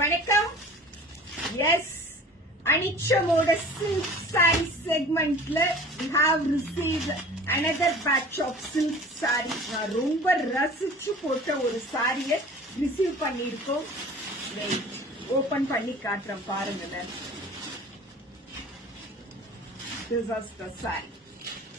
வணக்கம். எஸ், அனிச்சமோட silk saree segmentல we have received another batch of silk sarees. நான் ரொம்ப ரசிச்சு போட்ட ஒரு சாரியை ரிசீவ் பண்ணிருக்கோம். ஓபன் பண்ணி காட்டுறேன் பாருங்களேன். This is the saree.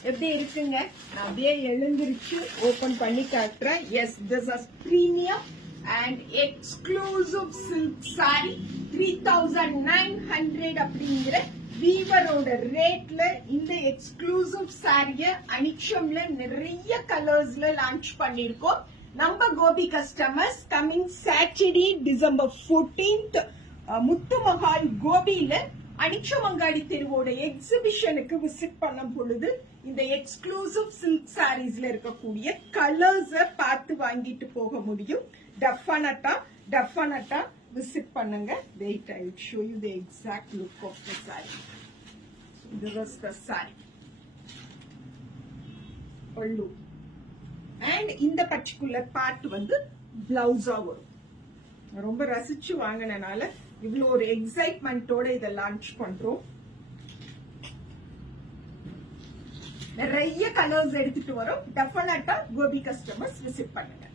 எப்படி இருக்குங்க? நான் அப்படியே எழுந்திருச்சு ஓபன் பண்ணி காட்டுறேன். Yes, this is premium and exclusive silk saree. 3900 அப்படிங்கிற வீவரோட ரேட்ல இந்த எக்ஸ்க்ளூசிவ் சாரிய அனிச்சம்ல நிறைய கலர்ஸ்ல லான்ச் பண்ணிருக்கோம். நம்ம Gobi customers coming Saturday December 14th Muthumahal கோபியில அனிச்சமங்காடி தெருவோட எக்ஸிபிஷனுக்கு விசிட் பண்ணும் பொழுது இந்த எக்ஸ்க்ளூசிவ் சில்க் சாரீஸ்ல இருக்கக்கூடிய கலர்ஸ பார்த்து வாங்கிட்டு போக முடியும். டெஃபினட்டா விசிட் பண்ணுங்க. Wait, I will show you the exact look of the sari. This is the saree. பல்லு அண்ட் இந்த பர்టిక్యులர் பார்ட் வந்து பிளவுஸா வரும். ரொம்ப ரசிச்சு வாங்கினால இவ்வளவு ஒரு எக்ஸைட்மெண்டோட இதை லான்ச் பண்றோம். நிறைய கலர்ஸ் எடுத்துட்டு வரோம். டெஃபினட்டா கோபி கஸ்டமர்ஸ் விசிட் பண்ணுங்க.